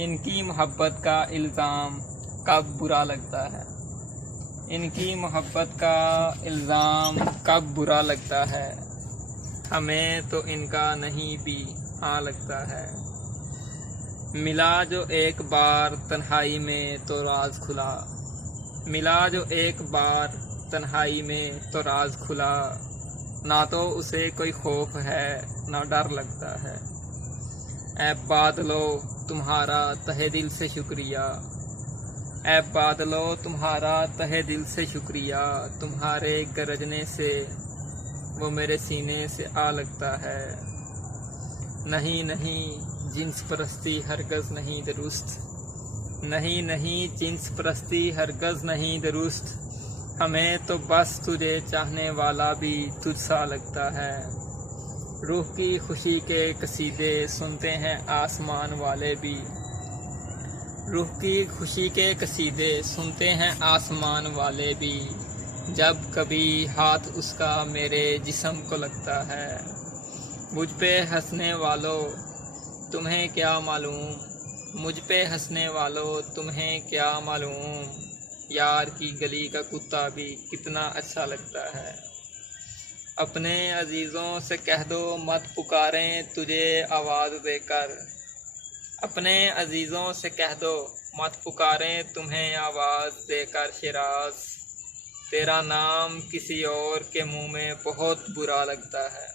इनकी मोहब्बत का इल्ज़ाम कब बुरा लगता है। इनकी मोहब्बत का इल्ज़ाम कब बुरा लगता है। हमें तो इनका नहीं भी हाँ लगता है। मिला जो एक बार तन्हाई में तो राज खुला। मिला जो एक बार तन्हाई में तो राज खुला। ना तो उसे कोई खौफ है ना डर लगता है। ऐ बादलो तुम्हारा तहे दिल से शुक्रिया। ऐ बादलो तुम्हारा तहे दिल से शुक्रिया। तुम्हारे गरजने से वो मेरे सीने से आ लगता है। नहीं नहीं जिन्स परस्ती हरगज़ नहीं दुरुस्त। नहीं नहीं जिन्स परस्ती हरगज़ नहीं दुरुस्त। हमें तो बस तुझे चाहने वाला भी तुझसा लगता है। रूह की खुशी के कसीदे सुनते हैं आसमान वाले भी। रूह की खुशी के कसीदे सुनते हैं आसमान वाले भी। जब कभी हाथ उसका मेरे जिस्म को लगता है। मुझ पे हंसने वालों तुम्हें क्या मालूम। मुझ पे हंसने वालों तुम्हें क्या मालूम। यार की गली का कुत्ता भी कितना अच्छा लगता है। अपने अजीज़ों से कह दो मत पुकारें तुझे आवाज़ देकर। अपने अजीज़ों से कह दो मत पुकारें तुम्हें आवाज़ देकर। शिराज तेरा नाम किसी और के मुंह में बहुत बुरा लगता है।